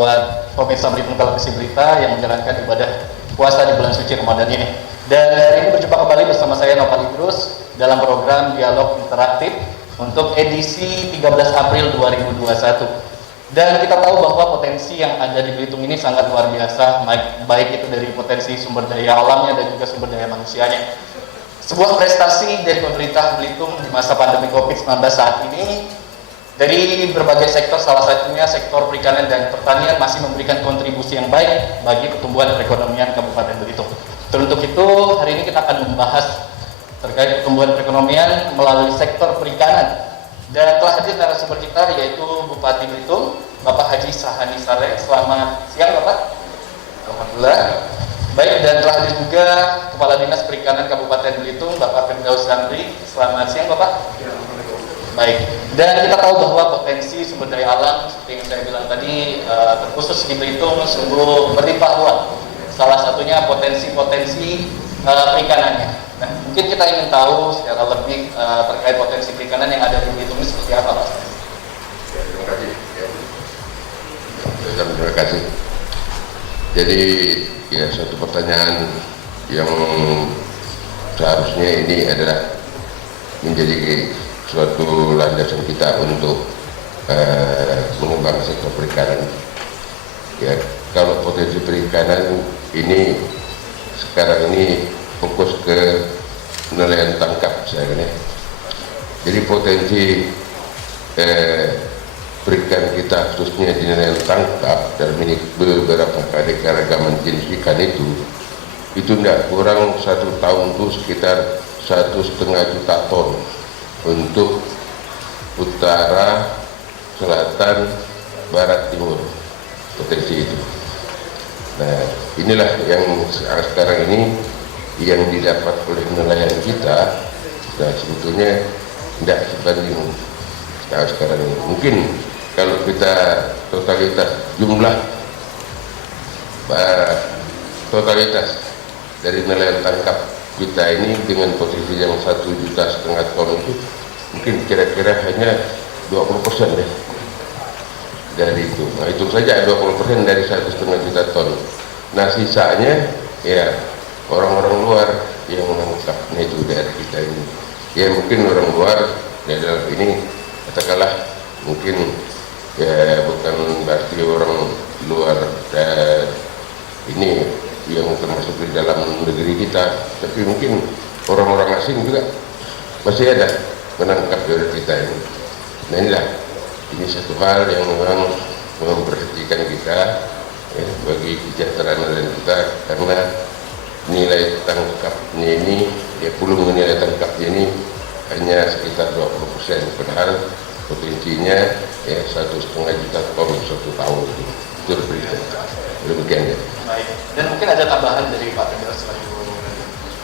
buat pemirsa Belitung Televisi Berita yang menjalankan ibadah puasa di bulan suci Ramadan ini. Dan hari ini berjumpa kembali bersama saya Noval Idrus dalam program Dialog Interaktif untuk edisi 13 April 2021. Dan kita tahu bahwa potensi yang ada di Belitung ini sangat luar biasa, baik itu dari potensi sumber daya alamnya dan juga sumber daya manusianya. Sebuah prestasi dari pemerintah Belitung di masa pandemi COVID-19 saat ini, dari berbagai sektor, salah satunya sektor perikanan dan pertanian masih memberikan kontribusi yang baik bagi pertumbuhan perekonomian Kabupaten Belitung. Untuk itu, hari ini kita akan membahas terkait pertumbuhan perekonomian melalui sektor perikanan. Dan telah hadir narasumber kita yaitu Bupati Belitung, Bapak Haji Sahani Saleh. Selamat siang Bapak. Alhamdulillah. Baik, dan telah hadir juga Kepala Dinas Perikanan Kabupaten Belitung, Bapak Firdaus Zamri. Selamat siang Bapak. Baik, dan kita tahu bahwa potensi sumber daya alam seperti yang saya bilang tadi terkhusus di Belitung sungguh berlimpah ruah. Salah satunya potensi-potensi perikanannya. Nah, mungkin kita ingin tahu secara lebih terkait potensi perikanan yang ada di Belitung ini seperti apa, Pak? Ya, terima kasih. Terima kasih. Jadi, ya satu pertanyaan yang seharusnya ini adalah menjadi suatu landasan kita untuk mengembangkan sektor perikanan. Ya, kalau potensi perikanan ini sekarang ini fokus ke nelayan tangkap misalnya. Jadi potensi perikan kita khususnya di nelayan tangkap dalam ini beberapa keanekaragaman jenis ikan itu tidak kurang 1 tahun itu sekitar 1,5 juta ton untuk utara, selatan, barat, timur potensi itu. Nah, inilah yang sekarang ini yang didapat oleh nelayan kita. Nah, sebetulnya tidak sebanding sekarang ini. Mungkin kalau kita totalitas jumlah totalitas dari nelayan tangkap kita ini dengan posisi yang 1,5 juta ton itu mungkin kira-kira hanya 20% deh dari itu. Nah, itu saja 20% dari 1,5 juta ton. Nah, sisanya ya orang-orang luar yang menangkapnya itu dari kita ini. Ya mungkin orang luar dalam ini katakanlah mungkin ya bukan berarti orang luar ini yang termasuk di dalam negeri kita, tapi mungkin orang-orang asing juga masih ada menangkap dari kita ini. Nah, ini satu hal yang memang memperhatikan kita ya, bagi kesejahteraan nelayan kita, karena nilai tangkapnya ini ya volume nilai tangkapnya ini hanya sekitar 20%, padahal potensinya ya 1,5 juta ton 1 tahun itu demikian ya. Baik, dan mungkin ada tambahan dari Pak Firdaus.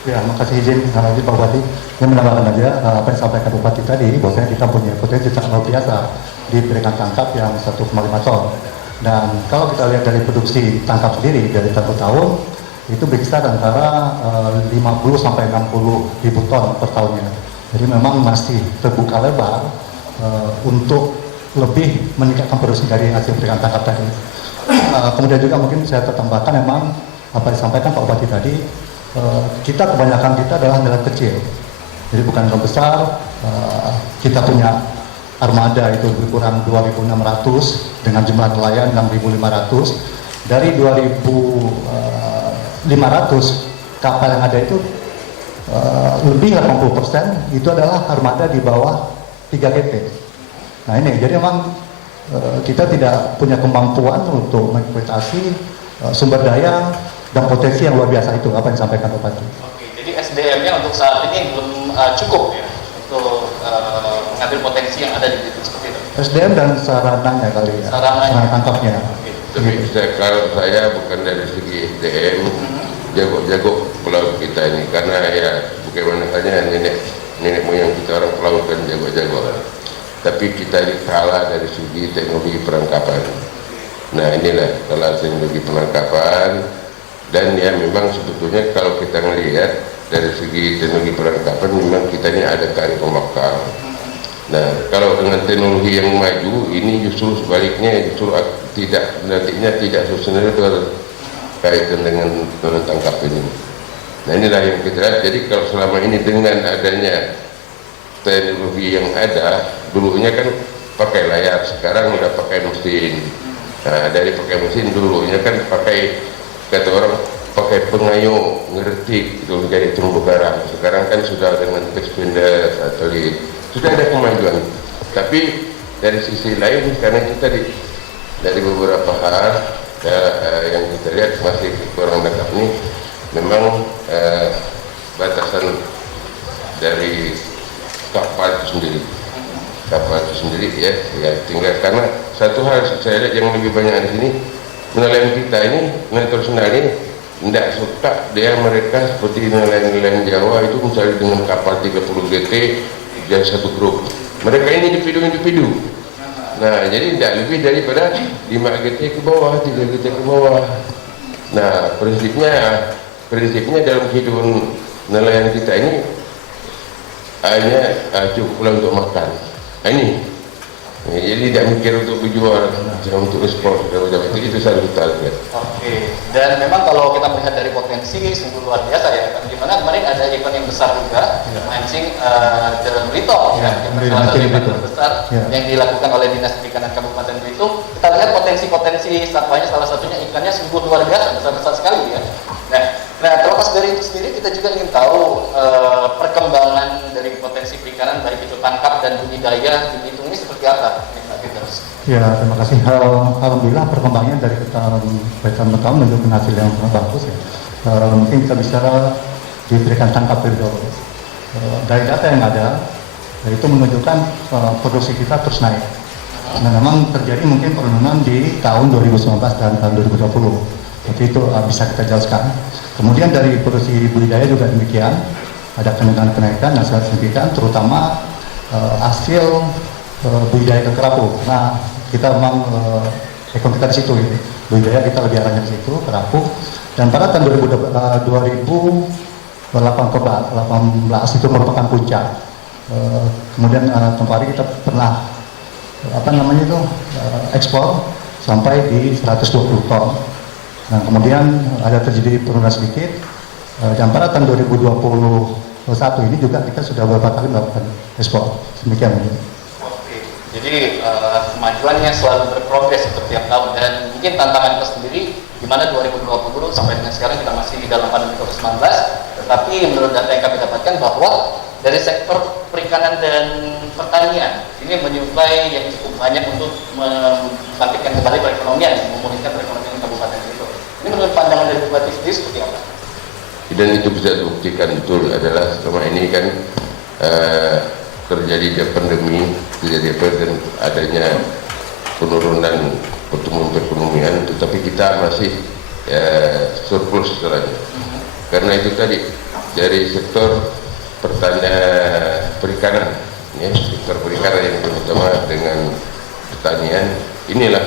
Ya, makasih izin Pak Bupati. Yang menambahkan aja apa yang disampaikan Bupati tadi, bahwasanya kita punya potensi sangat luar biasa di perikanan tangkap yang 1,5 ton. Dan kalau kita lihat dari produksi tangkap sendiri dari tahun ke tahun, itu berkisar antara 50 sampai 60 ribu ton per tahunnya. Jadi memang masih terbuka lebar untuk lebih meningkatkan produksi dari hasil perikanan tangkap tadi. Kemudian juga mungkin saya tambahkan, memang apa yang disampaikan Pak Bupati tadi, kita kebanyakan kita adalah nelayan kecil, jadi bukan nelayan besar. Kita punya armada itu lebih kurang 2.600 dengan jumlah nelayan 6.500. Dari 2.500 kapal yang ada itu lebih 80% itu adalah armada di bawah 3 GT. Nah ini jadi memang kita tidak punya kemampuan untuk mengeksploitasi sumber daya dan potensi yang luar biasa itu, apa yang disampaikan Pak Bupati. Oke, jadi SDM-nya untuk saat ini belum cukup ya untuk mengambil potensi yang ada di situ seperti itu. SDM dan sarananya kali ya, sarana tangkapnya. Tapi kalau saya bukan dari segi SDM, jago-jago pelaut kita ini, karena ya bagaimana tanya nenek moyang kita orang pelaut kan jago-jago. Tapi kita ini kalah dari segi teknologi penangkapan. Nah, inilah kalah teknologi penangkapan. Dan ya memang sebetulnya kalau kita melihat dari segi teknologi penangkapan, memang kita ini ada kearifan lokal. Nah, kalau dengan teknologi yang maju, ini justru sebaliknya, justru nantinya tidak sustainable kaitan dengan tangkap ini. Nah, inilah yang kita lihat. Jadi kalau selama ini dengan adanya teknologi yang ada, dulunya kan pakai layar, sekarang udah pakai mesin. Nah, dari pakai mesin dulunya kan pakai, kata orang, pakai pengayuh ngeretik itu menjadi terumbu karang. Sekarang kan sudah dengan expander, satelit, sudah ada kemajuan. Tapi dari sisi lain, karena kita dari beberapa hal yang kita lihat masih kurang lengkap nih, memang batasan dari kapal itu sendiri ya tinggal, karena satu hal saya lihat yang lebih banyak di sini, nelayan kita ini, nelayan tradisional ini tidak suka mereka seperti nelayan Jawa itu misalnya dengan kapal 30 GT jadi satu grup, mereka ini individu. Nah, jadi tidak lebih daripada 5 GT ke bawah, 3 GT ke bawah. Nah, prinsipnya dalam kehidupan nelayan kita ini hanya cukup untuk makan. Nah, ini jadi tidak mikir untuk dijual, untuk ekspor, itu satu target. Oke, dan memang kalau kita melihat dari potensi sungguh luar biasa ya, dimana kemarin ada event yang besar juga, mancing dalam Belitung, yang salah satu event terbesar yang dilakukan oleh Dinas Perikanan Kabupaten Belitung. Kita lihat potensi-potensi satwanya, salah satunya ikannya sungguh luar biasa, besar-besar sekali ya. Nah, terlepas dari itu sendiri, kita juga ingin tahu perkembangan dari potensi perikanan, baik itu tangkap dan budidaya di Belitung ini seperti apa? Ya, terima kasih. Alhamdulillah perkembangannya dari tahun ke tahun menunjukkan hasil yang sangat bagus ya. Mungkin kita bisa diberikan tangkap dulu. Dari data yang ada, itu menunjukkan produksi kita terus naik. Nah, memang terjadi mungkin penurunan di tahun 2019 dan tahun 2020. Jadi itu bisa kita jelaskan. Kemudian dari produksi budidaya juga demikian, ada kenaikan yang sangat signifikan, terutama hasil budidaya ikan kerapu. Nah, kita memang ekon kita di situ, gitu. Budidaya kita lebih arahnya di situ, kerapu. Dan pada tahun 2018 itu merupakan puncak. Kemudian tempoh hari kita pernah ekspor sampai di 120 ton. Nah, kemudian ada terjadi penurunan sedikit. Dan pada tahun 2021 ini juga kita sudah beberapa kali melakukan ekspor. Demikian. Jadi kemajuannya selalu berprogres setiap tahun, dan mungkin tantangan itu sendiri di mana 2020 sampai dengan sekarang kita masih di dalam pandemi COVID-19, tetapi menurut data yang kami dapatkan bahwa dari sektor perikanan dan pertanian ini menyuplai yang cukup banyak untuk membangkitkan kembali perekonomian, memulihkan perekonomian Kabupaten Belitung. Ini menurut pandangan dari Bupati sendiri seperti apa? Dan itu bisa dibuktikan betul adalah selama ini kan terjadi pandemi, dan adanya penurunan pertumbuhan perekonomian, tetapi kita masih surplus istilahnya. Karena itu tadi dari sektor perikanan, ya, sektor perikanan yang terutama dengan pertanian, inilah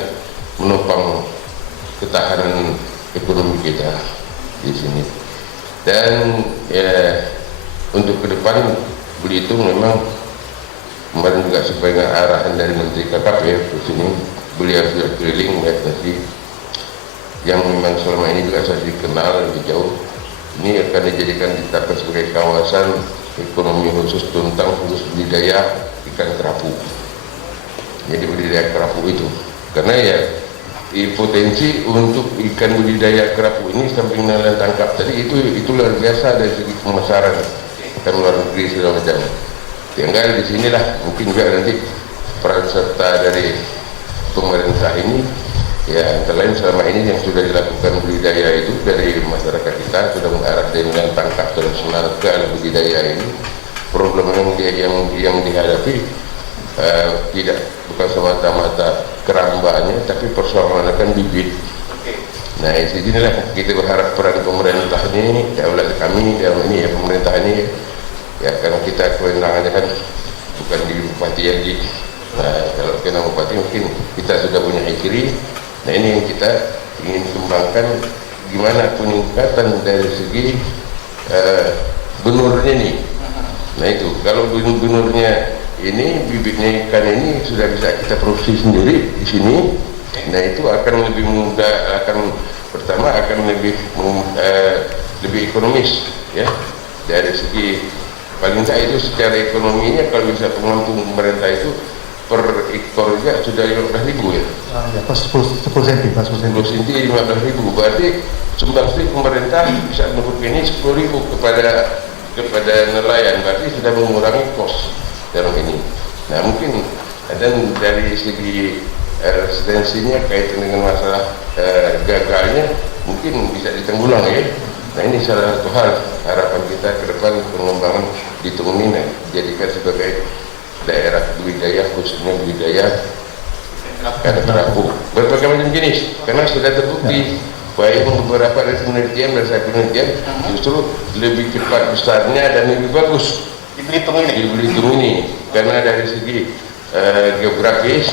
menopang ketahanan ekonomi kita di sini. Dan ya, untuk ke depan Belitung memang kemarin juga sebagai arahan dari Menteri KKP ke sini, beliau sudah keliling melihat tadi yang memang selama ini juga sudah dikenal lebih jauh. Ini akan dijadikan ditetapkan sebagai kawasan ekonomi khusus tentang khusus budidaya ikan kerapu. Jadi budidaya kerapu itu, karena ya potensi untuk ikan budidaya kerapu ini samping nelayan tangkap tadi itu luar biasa dari segi pemasaran ikan luar negeri segala macam. Tinggal di sinilah mungkin juga nanti peran serta dari pemerintah ini, ya antara lain selama ini yang sudah dilakukan budidaya itu dari masyarakat kita sudah mengarah dari nelayan tangkap tradisional ke budidaya ini. Problem yang dihadapi bukan semata-mata kerambaannya, tapi persoalan kan bibit. Nah, di sinilah kita berharap peran pemerintah ini, daulat kami dalam ini ya, pemerintah ini ya, karena kita kewenangannya kan bukan di bupati ya, nah kalau kena bupati mungkin kita sudah punya hikri. Nah, ini yang kita ingin kembangkan, gimana peningkatan dari segi benurnya nih. Nah, itu kalau benurnya ini bibitnya ikan ini sudah bisa kita produksi sendiri di sini. Nah itu akan lebih mudah, pertama akan lebih ekonomis ya, dari segi paling tidak itu secara ekonominya kalau bisa menampung pemerintah itu per ekornya sudah 15.000 ya. Ya, 10 senti, 10 senti 15.000, berarti sumbangsi pemerintah bisa menurut ini 10.000 kepada nelayan, berarti sudah mengurangi kos dalam ini. Nah mungkin dan dari segi resistensinya kaitan dengan masalah gagalnya mungkin bisa ditanggulang ya. Nah ini salah satu hal harapan kita ke depan pengembangan di Tung ini dijadikan sebagai daerah budidaya, khususnya budidaya ikan kerapu berbagai macam jenis, karena sudah terbukti baik beberapa dari penelitian justru lebih cepat besarnya dan lebih bagus di Belitung ini karena dari segi geografis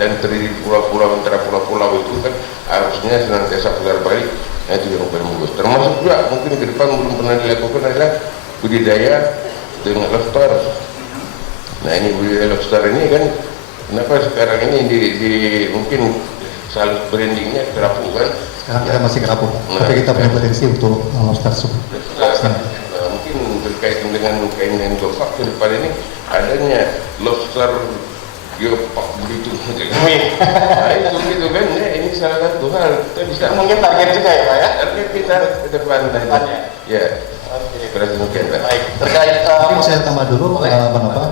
dan terdiri pulau-pulau, antara pulau-pulau itu kan harusnya senantiasa putar balik. Nah itu yang paling bagus. Termasuk juga mungkin ke depan belum pernah dilakukan adalah budidaya dengan lobster. Nah ini budidaya lobster ini kan kenapa sekarang ini mungkin salah brandingnya kerapu kan? Sekarang kita masih kerapu, tapi kita punya potensi untuk lobster soup. Mungkin berkaitan dengan keinginan Bapak ke depan ini adanya lobster geopark begitu. Nah itu gitu kan ya, ini salah satu hal kita bisa mungkin target juga ya Pak ya, target kita ke depan ya. Berarti mungkin baik terkait mungkin saya tambah dulu Bang Nova,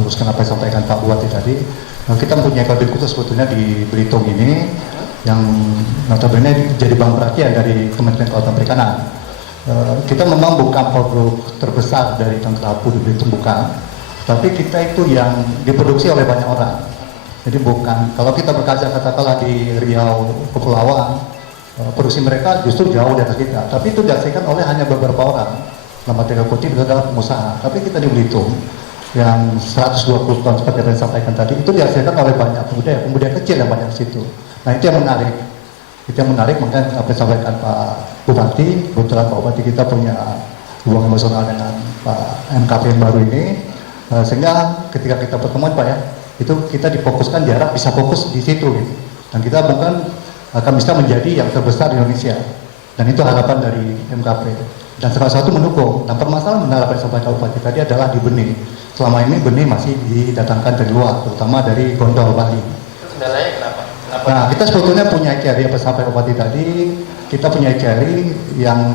luruskan apa yang disampaikan Pak Bupati tadi. Kita mempunyai kabin khusus sebetulnya di Belitung ini yang notabene jadi bahan perhatian dari Kementerian Kelautan Perikanan. Kita memang bukan produk terbesar dari ikan kerapu di Belitung, bukan, tapi kita itu yang diproduksi oleh banyak orang. Jadi bukan, kalau kita berkaca katakanlah di Riau, Kepulauan, produksi mereka justru jauh di atas kita, tapi itu dihasilkan oleh hanya beberapa orang. Dalam arti kutip itu adalah pengusaha. Tapi kita di Belitung yang 120 ton seperti yang saya sampaikan tadi itu dihasilkan oleh banyak pemuda kecil yang banyak di situ. Nah itu yang menarik. Itu yang menarik, makanya apa yang disampaikan Pak Bupati, kebetulan Pak Bupati kita punya hubungan emosional dengan Pak MKP yang baru ini, sehingga ketika kita pertemuan Pak ya, itu kita difokuskan di Arab bisa fokus di situ gitu. Dan kita bukan akan bisa menjadi yang terbesar di Indonesia. Dan itu harapan dari MKP. Dan salah satu mendukung. Dan permasalahan benar apa yang disampaikan Bupati tadi adalah di benih. Selama ini benih masih didatangkan dari luar, terutama dari Gondol, Bali. Kendalanya kenapa? Nah, kita sebetulnya punya carry apa sampai Bupati tadi, kita punya carry yang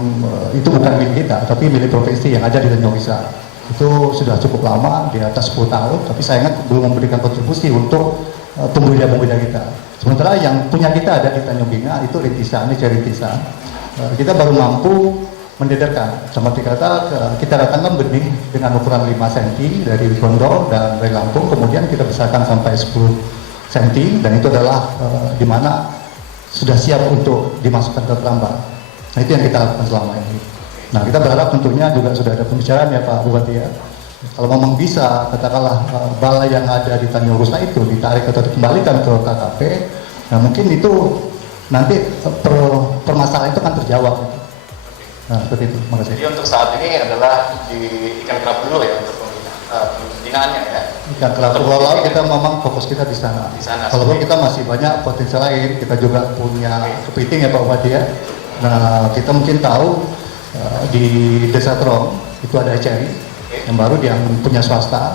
itu bukan milik kita, tapi milik provinsi yang ada di Tanjung Lesung. Itu sudah cukup lama, di atas 10 tahun, tapi sayangnya belum memberikan kontribusi untuk pembudidaya kita. Sementara yang punya kita ada di Tanjung Binga, itu rintisan, ini carry rintisan. Kita baru mampu mendedarkan, sama kata kita datangkan benih dengan ukuran 5 cm dari Gondol dan dari Lampung, kemudian kita besarkan sampai 10 cm, dan itu adalah di mana sudah siap untuk dimasukkan ke keramba. Nah itu yang kita lakukan selama ini. Nah kita berharap tentunya juga sudah ada pembicaraan ya Pak Bupati ya. Kalau memang bisa katakanlah balai yang ada di Tanjung Rusa itu ditarik atau dikembalikan ke KKP, nah mungkin itu nanti permasalahan itu kan terjawab. Nah seperti itu. Makasih. Jadi untuk saat ini adalah di ikan kerapu dulu ya untuk pembinaannya ya. Ikan kerapu laut kita memang fokus kita di sana. Walaupun kita masih banyak potensial lain, kita juga punya kepiting ya Pak Bupati ya. Nah kita mungkin tahu di Desa Trong itu ada eceri yang baru yang punya swasta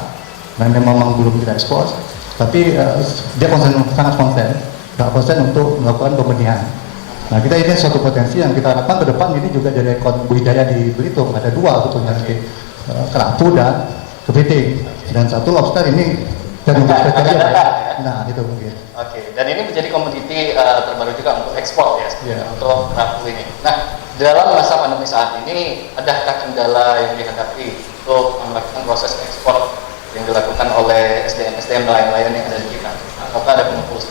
dan yang memang belum kita ekspor, tapi dia sangat konsen untuk melakukan pembenihan. Nah kita ini suatu potensi yang kita harapkan ke depan ini juga jadi ekon budidaya di Belitung, ada dua sebetulnya nanti kerapu dan kepiting, dan satu lobster ini dan spesialnya. Nah itu mungkin. Oke, dan ini menjadi komoditi terbaru juga untuk ekspor ya, untuk kerapu ini. Nah dalam masa pandemi saat ini, adakah kendala yang dihadapi untuk melakukan proses ekspor yang dilakukan oleh SDM nelayan-nelayan yang ada di kita? Apakah ada pengukur?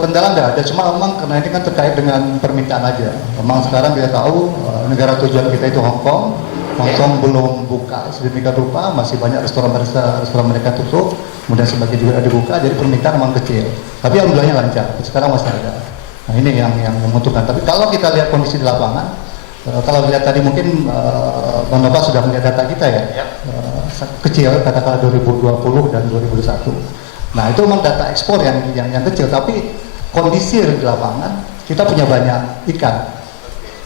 Kendala enggak ada, cuma memang karena ini kan terkait dengan permintaan aja. Memang sekarang kita tahu negara tujuan kita itu Hong Kong. Hong Kong belum buka sedemikian rupa, masih banyak restoran mereka tutup, kemudian sebagian juga ada dibuka, jadi permintaan memang kecil. Tapi alhamdulillahnya lancar, sekarang masih ada. Nah ini yang membutuhkan. Tapi kalau kita lihat kondisi di lapangan, Kalau lihat tadi mungkin Bang Nova sudah melihat data kita ya, Ya. kecil katakanlah 2020 dan 2021. Nah itu memang data ekspor yang kecil, tapi kondisi di lapangan kita punya banyak ikan.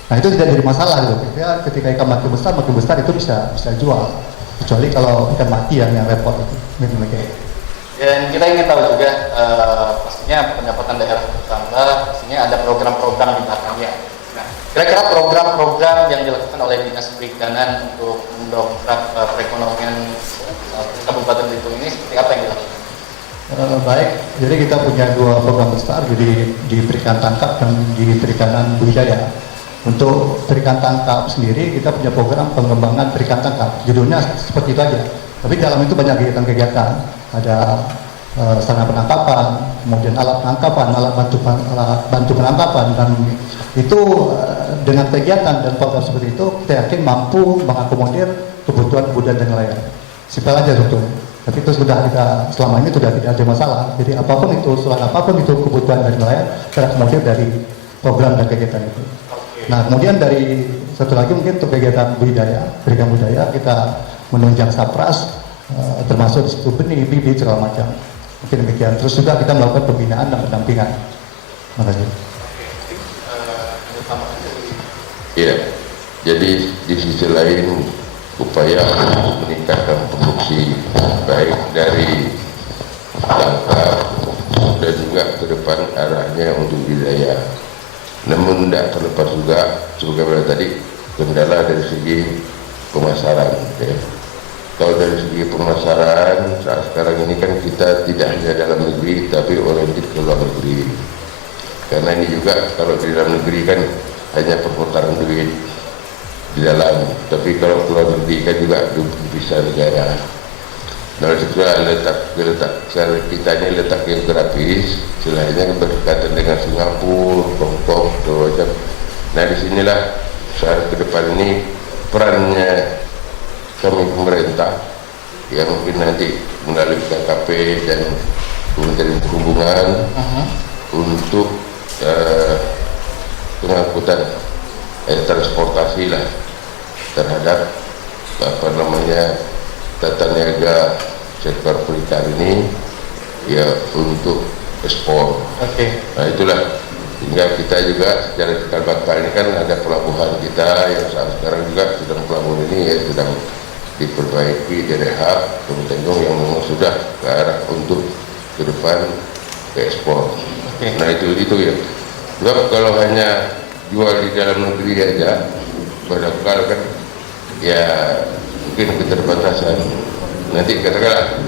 Nah itu tidak jadi masalah gitu. Ya, ketika ikan makin besar itu bisa jual. Kecuali kalau ikan mati yang repot itu. Dan kita ingin tahu juga, pastinya pendapatan daerah bertambah, pastinya ada program-program di belakangnya. Nah, kira-kira program-program yang dilakukan oleh Dinas Perikanan untuk mendongkrak perekonomian Kabupaten Belitung ini seperti apa yang dilakukan? Baik, jadi kita punya dua program besar, jadi di perikan tangkap dan di perikanan budidaya. Untuk perikan tangkap sendiri kita punya program pengembangan perikan tangkap, judulnya seperti itu aja. Tapi dalam itu banyak kegiatan-kegiatan, ada sarana penangkapan, kemudian alat penangkapan, alat bantu penangkapan, dan itu dengan kegiatan dan program seperti itu kita yakin mampu mengakomodir kebutuhan kebudayaan dan nelayan. Simpel aja sebetulnya. Tapi itu sudah kita selama ini sudah tidak ada masalah. Jadi apapun itu, usulan apapun itu kebutuhan dari nelayan terakomodir dari program dan kegiatan itu. Nah kemudian dari satu lagi mungkin untuk kegiatan budidaya, perikan budaya kita menunjang sapras, termasuk situ benih, bibit segala macam. Mungkin demikian. Terus juga kita melakukan pembinaan dan pendampingan. Terima kasih. Iya, jadi di sisi lain upaya untuk meningkatkan produksi baik dari tangkap dan juga ke depan arahnya untuk budidaya. Namun tidak terlepas juga sebagaimana tadi kendala dari segi pemasaran. Ya. Kalau dari segi pemasaran saat sekarang ini kan kita tidak hanya dalam negeri tapi oriented ke luar negeri. Karena ini juga kalau di dalam negeri kan hanya perputaran duit di dalam, tapi kalau keluar negeri kan juga bisa negara. Nah, setelah letak kita ini letak geografis, selainnya berdekatan dengan Singapura, Hong Kong, macam. Nah, disinilah saat ke depan ini perannya kami pemerintah yang mungkin nanti melalui KKP dan Kementerian Perhubungan untuk pengangkutan transportasi lah terhadap apa namanya tata niaga sektor perikan ini ya untuk ekspor. Nah itulah sehingga kita juga secara cikal bakal ini kan ada pelabuhan kita yang saat sekarang juga sedang pelabuhan ini ya sedang diperbaiki, direhab, kemudian yang memang sudah ke arah untuk ke depan ke ekspor. Nah itu ya. Sebab kalau hanya jual di dalam negeri aja, barangkali kan ya mungkin keterbatasan. Nanti katakanlah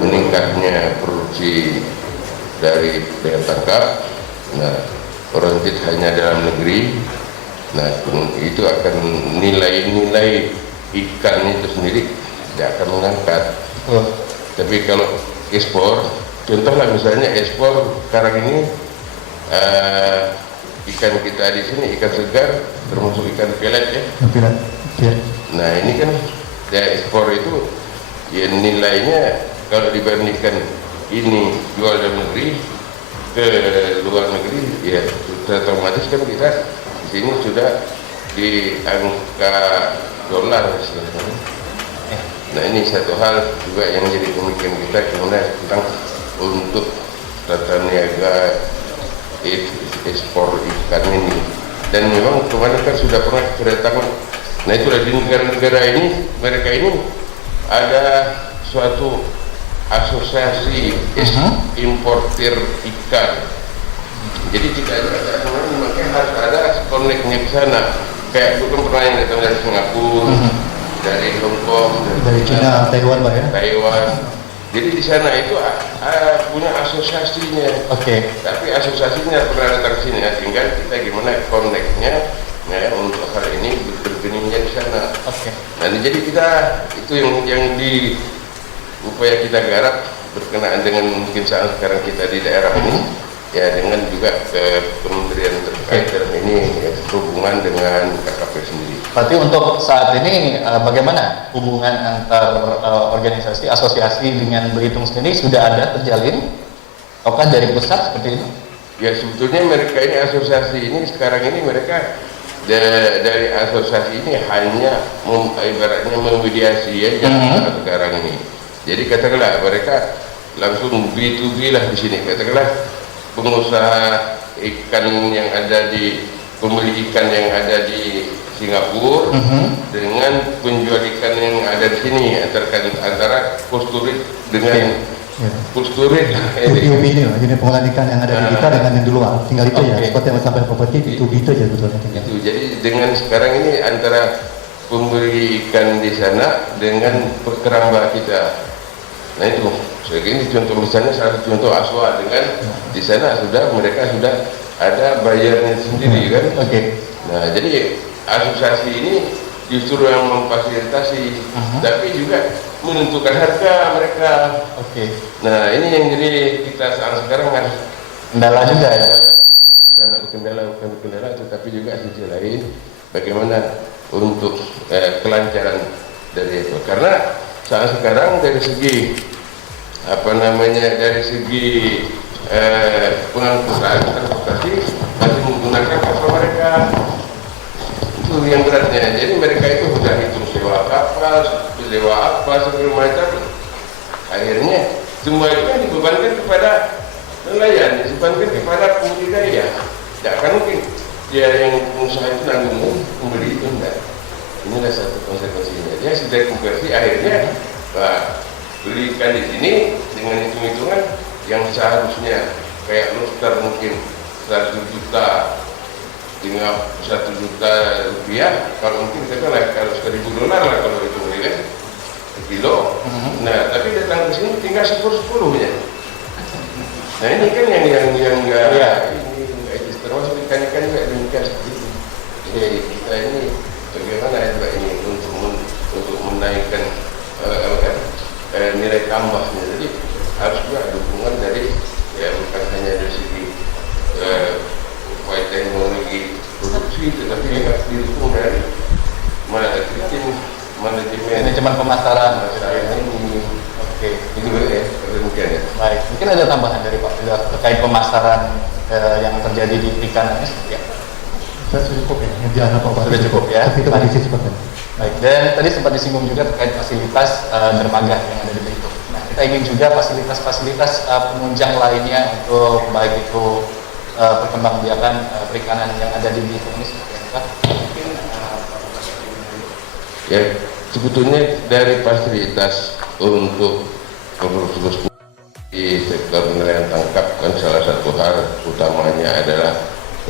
meningkatnya produksi dari daya tangkap, nah oriented hanya dalam negeri, nah itu akan nilai-nilai ikan itu sendiri tidak akan mengangkat. Tapi kalau ekspor, contohlah misalnya ekspor sekarang ini ikan kita di sini ikan segar termasuk ikan pelet ya. Ya. Nah ini kan ya ekspor itu ya nilainya kalau dibandingkan ini jual dalam negeri ke luar negeri ya sudah otomatis kan kita di sini sudah di angka dolar istilahnya. Nah ini satu hal juga yang jadi pemikiran kita kemudian tentang untuk tata niaga ekspor ikan ini. Dan memang kemarin kan sudah pernah kedatangan. Nah itulah di negara-negara ini mereka ini ada suatu asosiasi importir ikan. Jadi kita makanya harus ada connect-nya ke sana. Kayak bukan pernah yang datang dari Singapura, dari Hong Kong, Dari China, Taiwan Pak ya. Taiwan. Jadi di sana itu punya asosiasinya. Tapi asosiasinya pernah datang sini ya, tinggal kita gimana connect-nya ya, untuk hal ini berkeningnya di sana. Nah, jadi kita itu yang di upaya kita garap berkenaan dengan mungkin saat sekarang kita di daerah ini ya dengan juga ke kementerian terkait dalam ini ya, berhubungan dengan KKP sendiri. Berarti untuk saat ini bagaimana hubungan antar organisasi, asosiasi dengan Belitung sendiri sudah ada terjalin? Ataukah dari pusat seperti itu? Ya sebetulnya mereka ini asosiasi ini sekarang ini mereka dari asosiasi ini hanya ibaratnya memediasi aja sekarang ini. Jadi katakanlah mereka langsung B2B lah di sini, katakanlah pengusaha ikan yang ada di pembeli ikan yang ada di Singapura dengan penjual ikan yang ada di sini, antara kusturit dengan kusturit UB ini lah, jenis pengolahan ikan yang ada di kita dengan yang di luar, tinggal itu ya, seperti yang sampai properti itu aja sebetulnya. Itu jadi dengan sekarang ini antara pembeli ikan di sana dengan keramba kita. Nah itu, ini contoh misalnya salah satu contoh Aswa dengan di sana mereka sudah ada bayarnya sendiri kan. Nah jadi asosiasi ini justru yang memfasilitasi, tapi juga menentukan harga mereka. Nah ini yang jadi kita sekarang harus Kendala juga ya. Bukan kendala, tetapi juga sisi lain bagaimana untuk kelancaran dari itu. Karena saat sekarang dari segi dari segi pengangkutan transportasi masih menggunakan kapal mereka. Itu yang beratnya. Jadi mereka itu sudah hitung sewa kapal, sewa apa segala macam. Akhirnya semua itu kan dibebankan kepada nelayan, dibebankan kepada pembudidaya. Tidak akan mungkin dia yang pengusaha itu nanggung pembeli itu enggak. Inilah satu konsekuensinya. Dia sudah konversi akhirnya beli ikan di sini dengan hitung-hitungan yang seharusnya kayak lobster mungkin 1 juta tinggal 1 juta rupiah, kalau mungkin kita kan kalau $1.000 lah kalau itu kan kilo. Nah tapi datang ke sini tinggal 10-10-nya. Nah ini kan yang enggak ini termasuk ikan-ikan juga demikian seperti itu. Jadi kita ini bagaimana juga ini untuk menaikkan nilai tambahnya. Jadi harus juga dukungan dari bukan hanya dari segi upaya teknologi produksi, tetapi juga didukung dari Manajemen pemasaran. Ini itu ya demikian ya. Baik, mungkin ada tambahan dari Pak Firdaus terkait pemasaran yang terjadi di perikanan ini seperti apa? Saya sudah cukup ya, yang dianggap Pak Bupati. Sudah cukup ya. Tapi itu kondisi seperti itu. Baik, dan tadi sempat disinggung juga terkait fasilitas dermaga yang ada di Belitung. Nah, kita ingin juga fasilitas-fasilitas penunjang lainnya untuk baik itu perkembangbiakan perikanan yang ada di Belitung ini seperti apa? Mungkin Ya, sebetulnya dari fasilitas untuk produksi di sektor nelayan tangkap kan salah satu hal utamanya adalah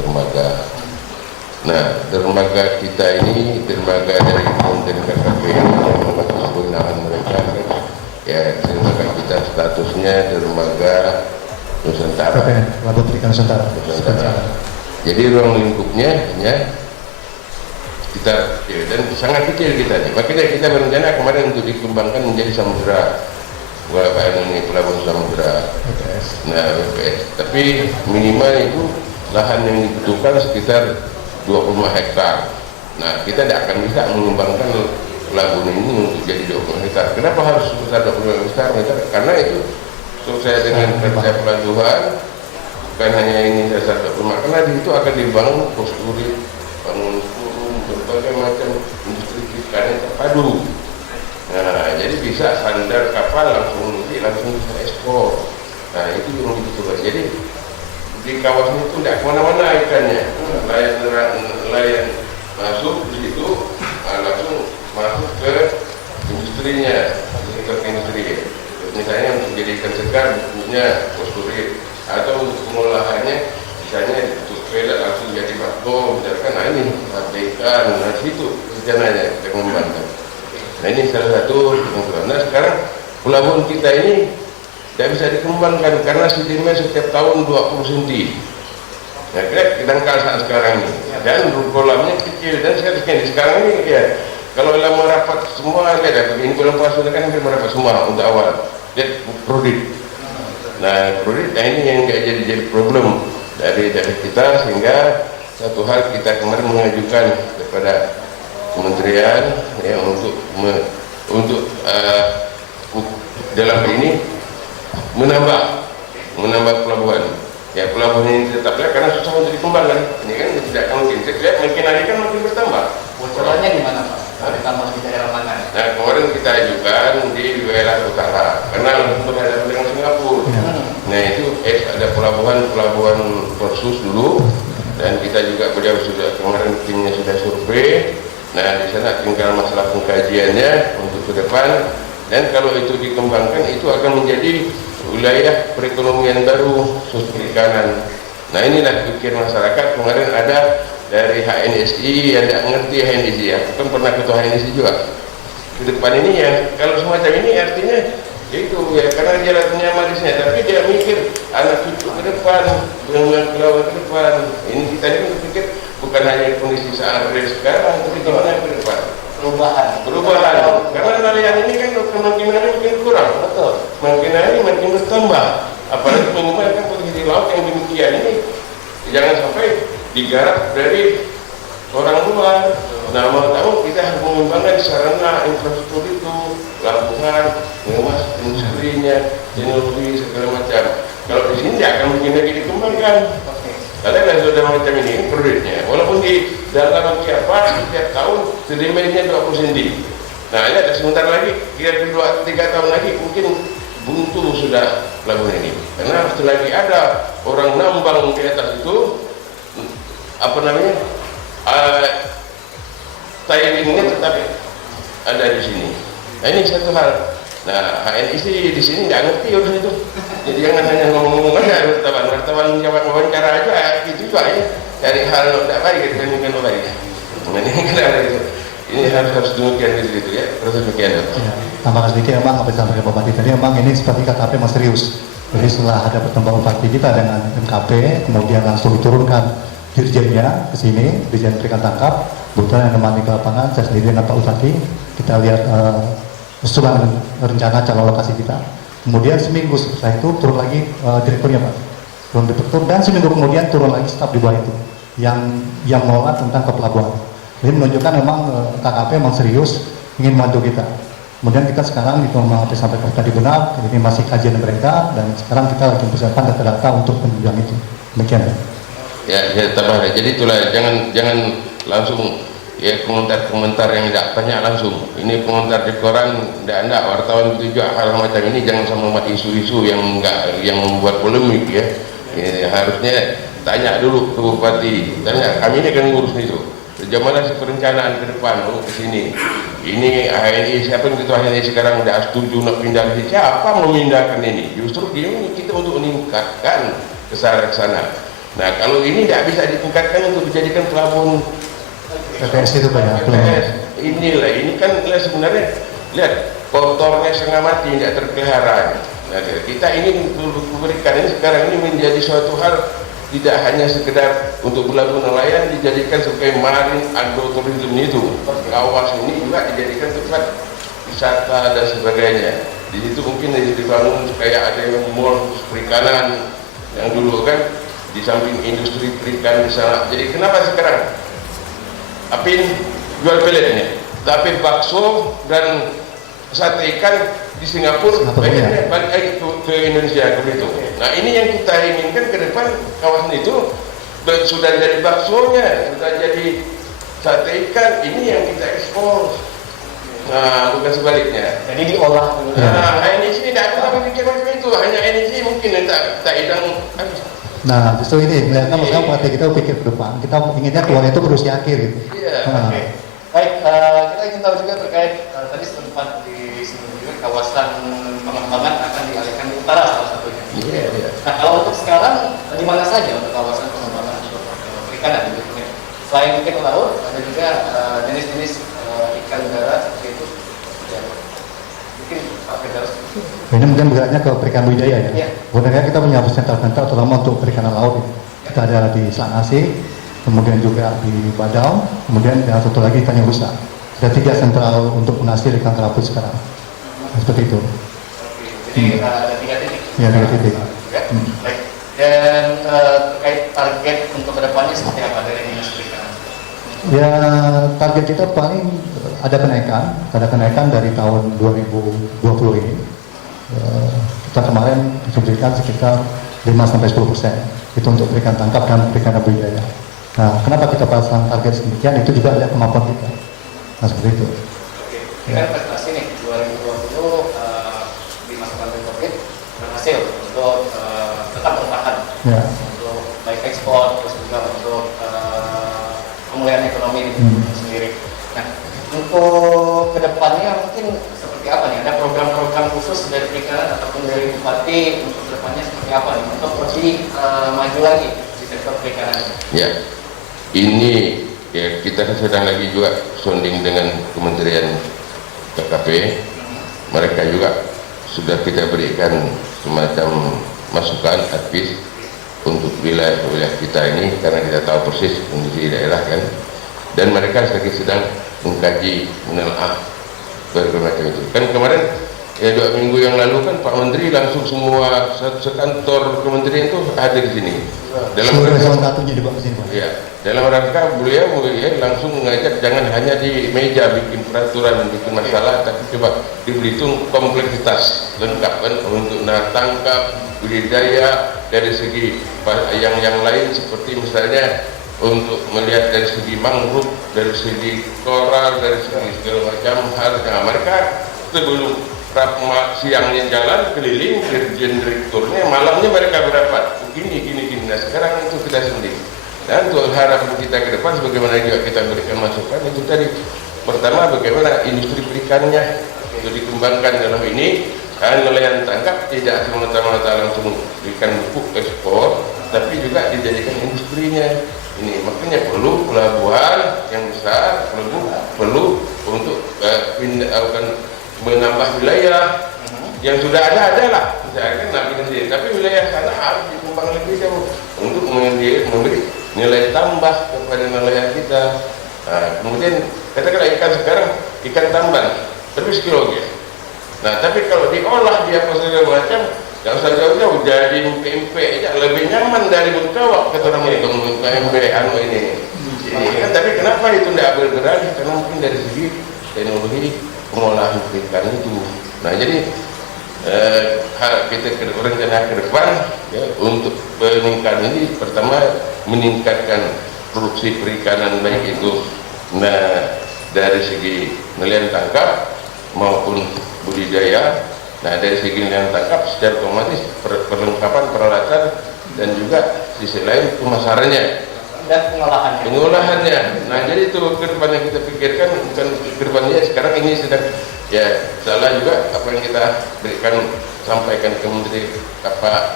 dermaga. Nah, dermaga kita ini, dermaga dari Kementerian KKP yang masih kewenangan mereka kan, ya dermaga kita statusnya dermaga Nusantara. Labuan Perikanan Nusantara. Jadi ruang lingkupnya hanya kita dan sangat kecil kita nih. Makanya kita berencana kemarin untuk dikembangkan menjadi samudera, ini pelabuhan samudera. Nah, BPS. Tapi minimal itu lahan yang dibutuhkan sekitar 25 hektar. Nah, kita tidak akan bisa mengembangkan pelabuhan ini untuk jadi 20 hektar. Kenapa harus sebesar 25 hektar? Karena itu sukses dengan kerja pelabuhan, bukan hanya ini dasar 25, karena di itu akan dibangun posturit, bangun berbagai macam industri ikan yang terpadu. Nah, jadi bisa sandar kapal langsung bisa ekspor. Nah, itu yang dicoba. Jadi di kawasan itu tidak kemana-mana ikannya. Nelayan masuk di situ, langsung masuk ke industrinya, ke industri. Misalnya untuk jadi ikan segar, bentuknya posturit, atau untuk pengolahannya, misalnya untuk pelet langsung jadi bakso, misalkan. Nah ini ikan, nah situ rencananya kita mengembangkan. Nah ini salah satu. Nah sekarang pelabuhan kita ini tidak bisa dikembangkan karena sedimen setiap tahun 20 cm. Nah kita dangkal saat sekarang ini, dan kolamnya kecil, dan sekarang ini ya kalau lama rapat semua, lihat ini kolam pasir kan hampir merapat semua untuk awal. Lihat prodit. Nah prodit, nah ini yang nggak jadi problem dari kita, sehingga satu hal kita kemarin mengajukan kepada kementerian ya untuk dalam ini menambah pelabuhan. Ya pelabuhan ini tetaplah karena susah untuk dikembangkan. Ini kan tidak mungkin. Saya lihat makin hari kan pelabuhan Persus dulu, dan kita juga beliau sudah kemarin timnya sudah survei. Nah, di sana tinggal masalah pengkajiannya untuk ke depan, dan kalau itu dikembangkan itu akan menjadi wilayah perekonomian baru khusus perikanan. Nah, inilah pikir masyarakat. Kemarin ada dari HNSI yang tidak mengerti HNSI, aku kan pernah ketua HNSI juga. Ke depan ini ya, kalau semacam ini artinya itu ya, karena dia nyaman di sini, tapi dia mikir anak cucu ke depan, dengan kelauan ke depan. Ini kita ini berpikir bukan hanya kondisi saat sekarang, tapi gimana ke depan. Perubahan. Karena nelayan ini kan kemungkinan makin kurang. Betul. Makin hari makin bertambah. Apalagi mengembangkan posisi laut yang demikian ini, jangan sampai digarap dari orang luar. Nah, mau tahu kita harus mengembangkan sarana infrastruktur itu, pelabuhan, mengemas industrinya, teknologi segala macam. Kalau di sini tidak akan mungkin lagi dikembangkan. Karena sudah macam ini produknya, walaupun di dalam setiap tahun sedimennya 20 cm. Nah, ini ada sebentar lagi, kira-kira 2-3 tahun lagi mungkin buntu sudah pelabuhan ini. Karena selagi ada orang nambang di atas itu, tailingnya tetap ada di sini. Nah, ini satu hal. Nah, HNSI di sini nggak ngerti urusan itu. Jadi jangan hanya ngomong-ngomong aja, wartawan menjawab wawancara aja, gitu juga ya. Cari hal tidak baik, dibandingkan baik. Nah, ini kan ada itu. Ini harus demikian gitu ya. Terus demikian. Ya, tambahkan sedikit memang apa yang disampaikan Pak Bupati tadi, memang ini seperti KKP memang serius. Jadi setelah ada pertemuan Bupati kita dengan MKP, kemudian langsung diturunkan dirjennya ke sini, dirjen perikan tangkap, kebetulan yang menemani ke lapangan, saya sendiri dengan Pak Bupati, kita lihat usulan rencana calon lokasi kita. Kemudian seminggu setelah itu turun lagi direkturnya Pak, turun direktur, dan seminggu kemudian turun lagi staf di bawah itu yang mengelola tentang kepelabuhan. Jadi menunjukkan memang KKP memang serius ingin membantu kita. Kemudian kita sekarang itu sampai tadi benar, ini masih kajian mereka, dan sekarang kita lagi mempersiapkan data-data untuk penunjang itu. Demikian Pak. Ya, saya tambah. Jadi itulah, jangan langsung ya komentar yang tidak tanya langsung. Ini komentar di koran, tidak wartawan itu juga hal macam ini, jangan sama membuat isu-isu yang membuat polemik ya. Ini harusnya tanya dulu ke Bupati, tanya, kami ini kan ngurus itu. Sejauh mana perencanaan ke depan, ke sini. Ini HNI, siapa yang ketua HNI sekarang tidak setuju nak pindah ke sini? Siapa mau memindahkan ini? Justru ini kita untuk meningkatkan ke sana. Nah, kalau ini tidak bisa ditingkatkan untuk dijadikan pelabuhan PPS itu banyak. Inilah, ini kan sebenarnya lihat kotornya setengah mati, tidak terpelihara. Nah, kita ini memberikan ini sekarang ini menjadi suatu hal tidak hanya sekedar untuk pelabuhan nelayan, dijadikan sebagai marine agrotourism itu. Kawasan ini juga dijadikan tempat wisata dan sebagainya. Di situ mungkin dibangun kayak ada yang mall perikanan yang dulu kan di samping industri perikan di sana. Jadi kenapa sekarang Apin jual peletnya, tapi bakso dan sate ikan di Singapura balik lagi ke Indonesia begitu. Nah, ini yang kita inginkan ke depan, kawasan itu sudah jadi baksonya, sudah jadi sate ikan, ini yang kita ekspor. Nah, bukan sebaliknya. Jadi diolah dulu. Nah, ini tidak pernah berpikir macam itu, hanya ini mungkin tak idang. Nah, justru ini melihatnya maksudnya pelatih kita pikir ke depan. Kita inginnya keluar itu berusia akhir gitu. Iya. Oke. Baik, kita ingin tahu juga terkait tadi sempat disinggung juga kawasan pengembangan akan dialihkan ke utara salah satunya. Iya. Nah, kalau untuk sekarang di mana saja untuk kawasan pengembangan untuk perikanan gitu? Selain ikan laut, ada juga jenis-jenis ikan darat seperti itu. Ya. Mungkin Pak Firdaus. Ini mungkin bergeraknya ke perikanan budidaya ya. Iya. Sebenarnya kita punya sentra-sentra terutama untuk perikanan laut. Kita ada di Selat Nasi, kemudian juga di Badau, kemudian yang satu lagi Tanjung Rusa. Ada 3 sentral untuk penghasil ikan kerapu sekarang. Seperti itu. Jadi ada 3 titik. Ya, 3 titik. Ya. Baik. Dan terkait target untuk kedepannya seperti apa dari dinas perikanan? Ya, target kita paling ada kenaikan dari tahun 2020 ini. Kita kemarin diberikan sekitar 5-10% itu untuk perikanan tangkap dan perikanan budidaya. Nah, kenapa kita pasang target sedemikian? Itu juga lihat kemampuan kita. Nah, seperti itu. Oke, ini kan prestasi nih 2020 di masa pandemi COVID berhasil untuk tetap bertahan. Ya. ini sendiri. Nah, untuk kedepannya mungkin seperti apa nih? Ada program-program khusus dari perikanan ataupun dari Bupati untuk kedepannya seperti apa nih? Untuk lebih maju lagi di sektor perikanan. Ya, ini ya kita sedang lagi juga sounding dengan Kementerian KKP. Mereka juga sudah kita berikan semacam masukan advis untuk wilayah kita ini karena kita tahu persis kondisi daerah kan, dan mereka lagi sedang mengkaji menelaah berbagai itu kan. Kemarin ya 2 minggu yang lalu kan Pak Menteri langsung semua sekantor kementerian itu hadir di sini dalam rangka beliau ya langsung mengajak jangan hanya di meja bikin peraturan bikin masalah, tapi coba di Belitung kompleksitas lengkap kan untuk tangkap budidaya dari segi yang lain seperti misalnya untuk melihat dari segi mangrove, dari segi koral, dari segi segala macam hal. Nah, mereka sebelum siangnya jalan keliling dirjen direkturnya, malamnya mereka berapat gini. Nah sekarang itu kita sendiri, dan untuk harapan kita ke depan sebagaimana juga kita berikan masukan itu tadi, pertama bagaimana industri perikannya itu dikembangkan dalam ini. Nelayan tangkap tidak semata-mata langsung ikan bubuk ekspor, tapi juga dijadikan industrinya. Ini makanya perlu pelabuhan yang besar, perlu untuk menambah wilayah yang sudah ada lah, misalkan nabi sendiri, tapi wilayah sana harus dikembang lebih jauh untuk memberi nilai tambah kepada nelayan kita. Nah, kemudian katakanlah ikan sekarang ikan tamban tapi sekilo ya. Nah, tapi kalau diolah dia apa segala macam, nggak usah jauh-jauh, jadi PMP aja lebih nyaman dari berkawak kata orang itu PMP ini. Kan, tapi kenapa itu tidak bergerak? Karena mungkin dari segi teknologi pengolahan ikan itu. Nah, jadi kita rencana ke depan ya, untuk meningkat ini, pertama meningkatkan produksi perikanan baik itu dari segi nelayan tangkap maupun budidaya. Nah, dari segi nelayan tangkap secara otomatis perlengkapan peralatan dan juga sisi lain pemasarannya dan pengolahannya. Nah, jadi itu ke depan yang kita pikirkan, bukan ke depannya sekarang ini sedang ya salah juga apa yang kita berikan sampaikan ke Menteri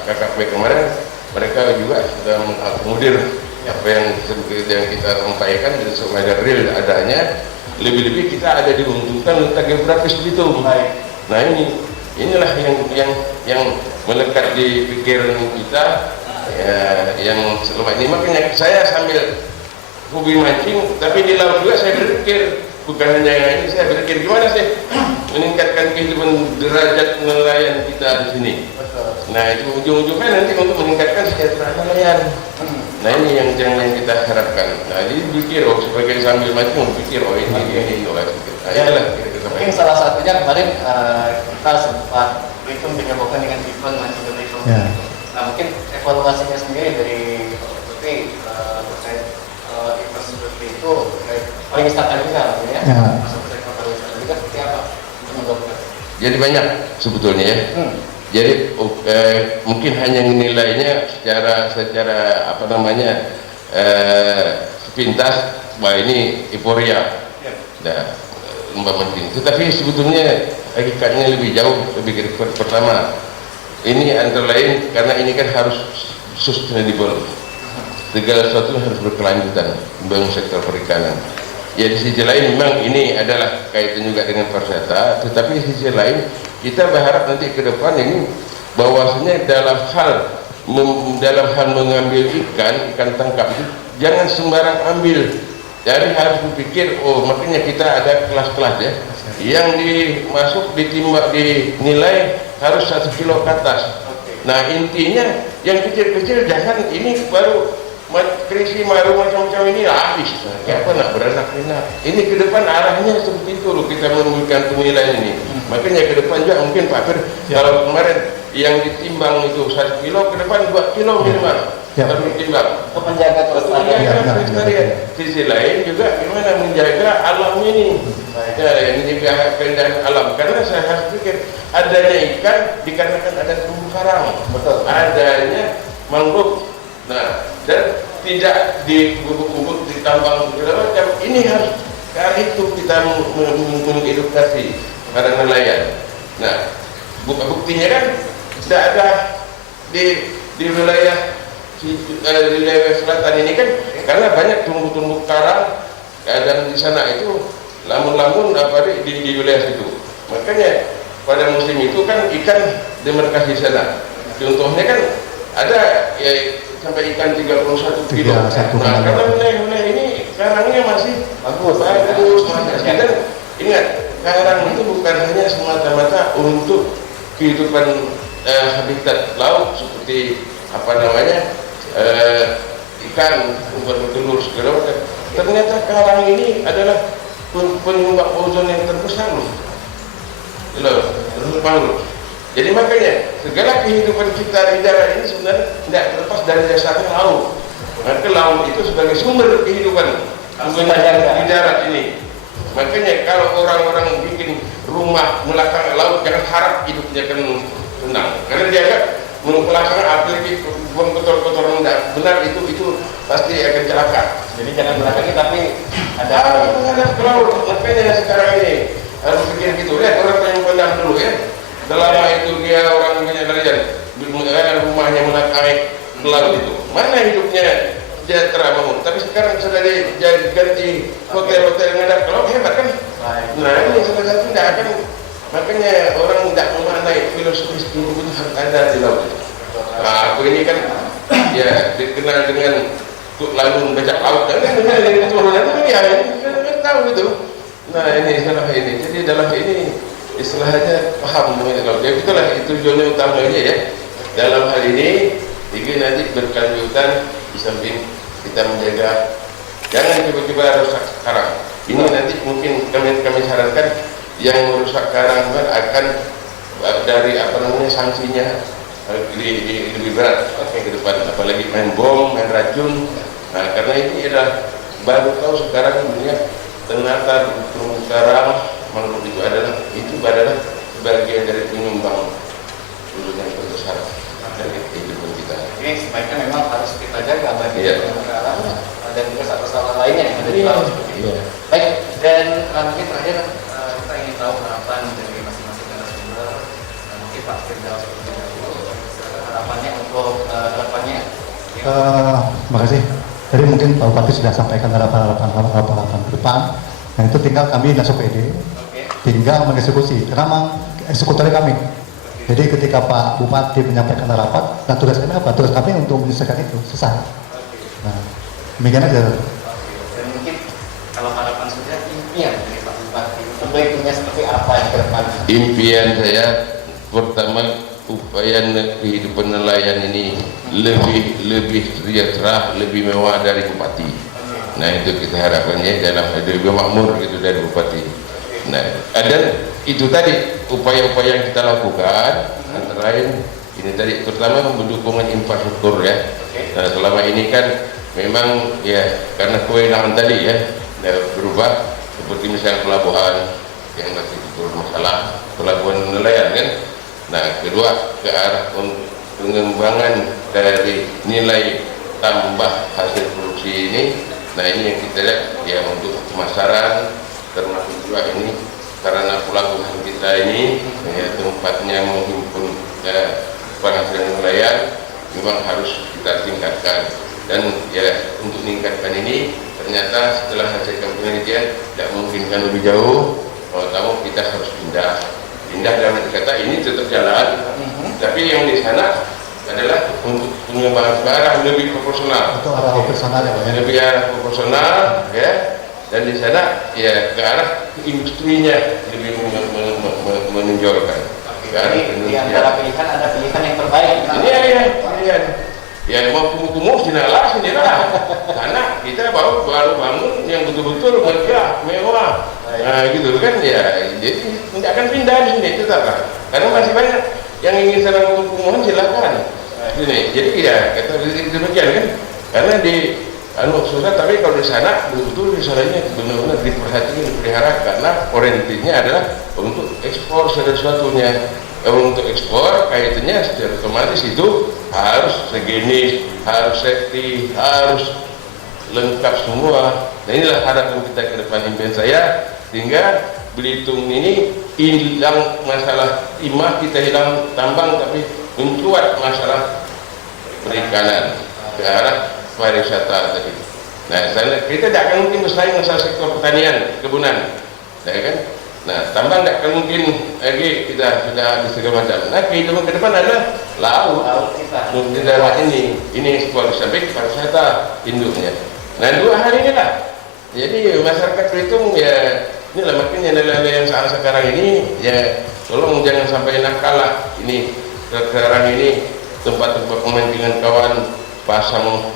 KKP kemarin, mereka juga sudah mengakomodir apa yang kita sampaikan dan supaya real adanya, lebih-lebih kita ada diuntungkan letak geografis itu. Nah, inilah yang melekat di pikiran kita ya, yang selama ini. Makanya saya sambil hobi mancing, tapi di laut juga saya berpikir, bukan hanya ini, saya berpikir gimana sih meningkatkan kehidupan derajat nelayan kita di sini. Nah, itu ujung-ujungnya nanti untuk meningkatkan kesejahteraan nelayan. Nah, ini yang kita harapkan. Nah, jadi pikir sebagai sambil mancing pikir ini lah. Nah, itulah mungkin salah satunya kemarin kita sempat Belitung digabungkan dengan event mancing Belitung. Nah, mungkin evaluasinya sendiri dari Bupati terkait event seperti itu, terkait pariwisata juga ya. Masuk ke sektor pariwisata juga seperti apa? Jadi banyak sebetulnya ya. Jadi mungkin hanya nilainya secara apa namanya sepintas, bahwa ini euforia. Nah, lomba mancing. Tetapi sebetulnya hakikatnya lebih jauh, lebih pertama. Ini antara lain karena ini kan harus sustainable. Segala sesuatu harus berkelanjutan membangun sektor perikanan. Ya, di sisi lain memang ini adalah kaitan juga dengan pariwisata, tetapi di sisi lain kita berharap nanti ke depan ini bahwasanya dalam hal mengambil ikan tangkap itu jangan sembarang ambil. Jadi harus berpikir, makanya kita ada kelas-kelas ya, yang dimasuk ditimbang dinilai harus 1 kilo ke atas. Nah, intinya yang kecil-kecil jangan, ini baru krisi maru macam-macam ini habis. Apa nak beranak pinak. Ini ke depan arahnya seperti itu loh, kita memberikan penilaian ini. Makanya ke depan juga mungkin Pak Fir, kalau kemarin yang ditimbang itu 1 kilo, ke depan 2 kilo minimal. Harus ditimbang. Untuk menjaga kelestarian. Sisi lain juga gimana menjaga alam ini. Ya, ini juga keindahan alam. Karena saya harus pikir adanya ikan dikarenakan ada terumbu karang. Betul. Adanya mangrove. Nah, dan tidak di gubuk-gubuk ditambang segala macam. Ini harus ke arah itu kita mengedukasi para nelayan. Nah, buktinya kan tidak ada di wilayah selatan ini kan, karena banyak tumbuh-tumbuh karang dan di sana itu lamun-lamun di wilayah situ. Makanya pada musim itu kan ikan demarkasi di sana. Contohnya kan ada ya, sampai ikan 31 kilo. Nah, karena wilayah ini karangnya masih bagus. Dan ingat, karang itu bukan hanya semata-mata untuk kehidupan habitat laut seperti apa namanya ikan bertelur segala macam. Ternyata karang ini adalah penyumbang ozon yang terbesar loh. Jadi makanya segala kehidupan kita di darat ini sebenarnya tidak terlepas dari dasarnya laut. Maka laut itu sebagai sumber kehidupan di darat ini. Makanya kalau orang-orang bikin rumah belakang laut, jangan harap hidupnya akan tenang. Karena dia agak belakang apalagi buang kotor-kotor benar itu pasti akan celaka. Jadi jangan belakangnya tapi ada ke laut. Makanya sekarang ini harus pikir gitu. Lihat orang yang pendam dulu ya. Selama itu dia orang punya nelayan, rumahnya menakai ke laut itu. Mana hidupnya sejahtera bangun. Tapi sekarang sudah diganti hotel-hotel yang ada ke laut, hebat kan? Nah ini salah satu tidak akan. Makanya orang tidak memaknai filosofis hidup itu harus ada di laut. Nah, aku ini kan ya dikenal dengan lalu bajak laut dan dari keturunan itu ya kita tahu itu. Nah ini salah ini. Jadi dalam ini istilahnya paham mengenai laut. Jadi itulah itu tujuan utamanya ya. Dalam hal ini nanti berkelanjutan di samping kita menjaga jangan tiba-tiba rusak karang. Ini nanti mungkin kami sarankan yang merusak karang akan dari apa namanya sanksinya lebih berat ke depan, apalagi main bom, main racun. Nah karena ini adalah baru tahu sekarang dunia ternyata terumbu karang mangrove itu adalah sebagian dari penyumbang ozon yang terbesar dari kehidupan kita. Ini sebaiknya memang harus kita jaga bagi terumbu karang dan juga satwa-satwa lainnya yang ada di laut. Baik, dan mungkin terakhir kita ingin tahu harapan dari masing-masing narasumber, mungkin Pak Firdaus seperti itu, harapannya untuk depannya. Terima kasih. Jadi mungkin Pak Bupati sudah sampaikan harapan ke depan. Nah itu tinggal kami Dinas OPD tinggal mengeksekusi, karena memang eksekutornya kami. Jadi ketika Pak Bupati menyampaikan harapan, nah tugas kami apa? Tugas kami untuk menyelesaikan itu, selesai. Nah, demikian aja. Dan mungkin kalau harapan sudah impian dari Pak Bupati, untuk baiknya seperti apa yang ke depan? Impian saya pertama upaya kehidupan nelayan ini lebih sejahtera, lebih mewah dari Bupati. Nah itu kita harapkannya dalam lebih makmur gitu dari Bupati. Nah dan itu tadi upaya-upaya yang kita lakukan antara lain ini tadi terutama mendukungkan infrastruktur ya. Nah selama ini kan memang ya karena kewenangan tadi ya berubah seperti misalnya pelabuhan yang masih bermasalah, pelabuhan nelayan kan. Nah kedua ke arah pengembangan dari nilai tambah hasil produksi ini. Nah ini yang kita lihat ya untuk pemasaran termasuk juga ini karena pelabuhan kita ini ya, tempatnya menghimpun penghasilan nelayan memang harus kita tingkatkan dan ya untuk meningkatkan ini ternyata setelah hasilkan penelitian tidak memungkinkan lebih jauh. Kalau tahu kita harus pindah dalam kata ini tetap jalan tapi yang di sana adalah untuk pengembangan ke arah lebih proporsional. Itu arah operasional ya Pak ya? Lebih arah proporsional ya, dan di sana ya ke arah industrinya lebih menonjolkan. Jadi di antara pilihan ada pilihan yang terbaik. Ini pilihan. Ya mau kumuh sinilah, karena kita baru bangun yang betul-betul megah, mewah. Nah gitu kan ya, jadi tidak akan pindah di sini tetap lah. Karena masih banyak yang ingin sarang kumuhan silakan. Jadi ya kata demikian kan, karena di susah tapi kalau di sana betul-betul misalnya benar-benar diperhatikan, dipelihara karena orientasinya adalah untuk ekspor segala sesuatunya. untuk ekspor kaitannya secara otomatis itu harus sejenis, harus safety, harus lengkap semua. Nah inilah harapan kita ke depan, impian saya, sehingga Belitung ini hilang masalah timah, kita hilang tambang, tapi mencuat masalah perikanan ke arah pariwisata tadi. Nah kita tidak akan mungkin bersaing dengan sektor pertanian, kebunan, ya kan? Nah, tambang tidak akan mungkin lagi kita sudah habis segala macam. Nah, kehidupan ke depan adalah laut kita. Di daerah ini ekspor sabik pariwisata induknya. Nah, 2 hal inilah. Jadi masyarakat Belitung ya inilah makanya nilai yang saat sekarang ini ya tolong jangan sampai nakal lah. Ini sekarang ini tempat-tempat pemancingan kawan pasang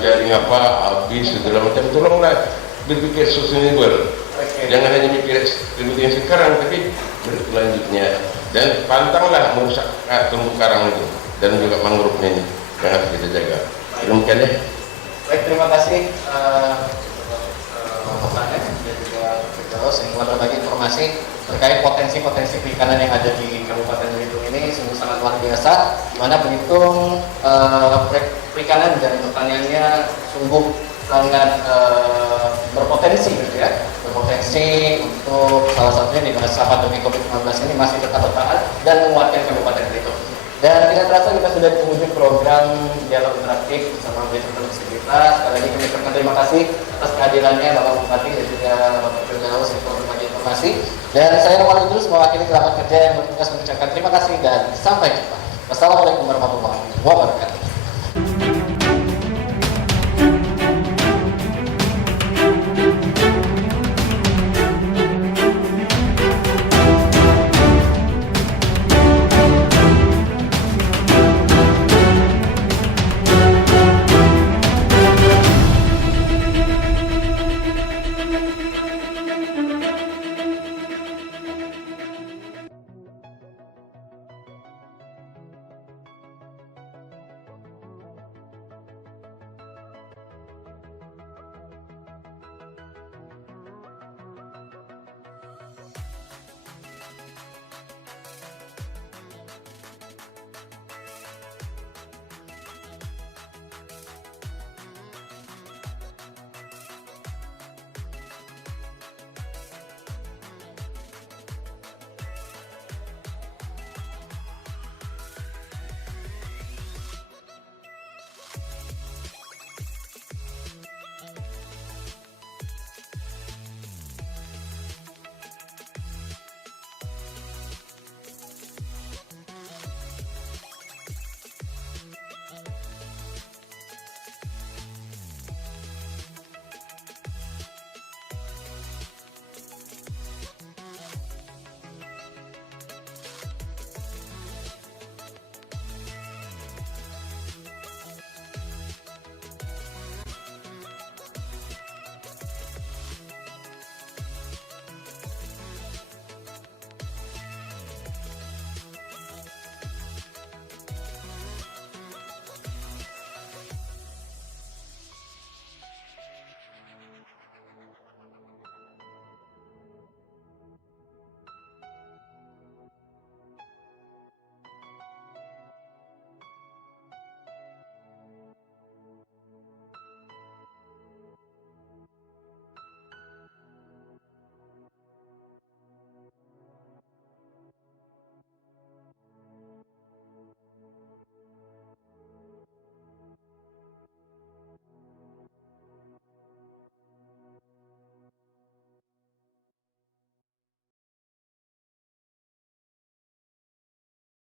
jaring apa habis segala macam, tolonglah berpikir sustainable. Jangan hanya mikir yang sekarang, tapi berlanjutnya, dan pantanglah merusak terumbu karang itu dan juga mangrove ini yang harus kita jaga. Demikian ya. Baik, terima kasih Bapak Panen dan juga Firdaus yang telah berbagi informasi terkait potensi-potensi perikanan yang ada di Kabupaten Belitung ini sungguh sangat luar biasa, di mana Belitung perikanan dan pertaniannya sungguh sangat berpotensi gitu ya, berpotensi untuk salah satunya di masa pandemi COVID-19 ini masih tetap bertahan dan menguatkan Kabupaten Belitung. Dan tidak terasa kita sudah di penghujung program dialog interaktif bersama Belitung Integritas. Sekali lagi kami ucapkan terima kasih atas kehadirannya Bapak Bupati dan juga Bapak Firdaus yang telah berbagi informasi. Dan saya Nopal Idrus mewakili kerabat kerja yang bertugas mengucapkan terima kasih dan sampai jumpa. Wassalamualaikum warahmatullahi wabarakatuh.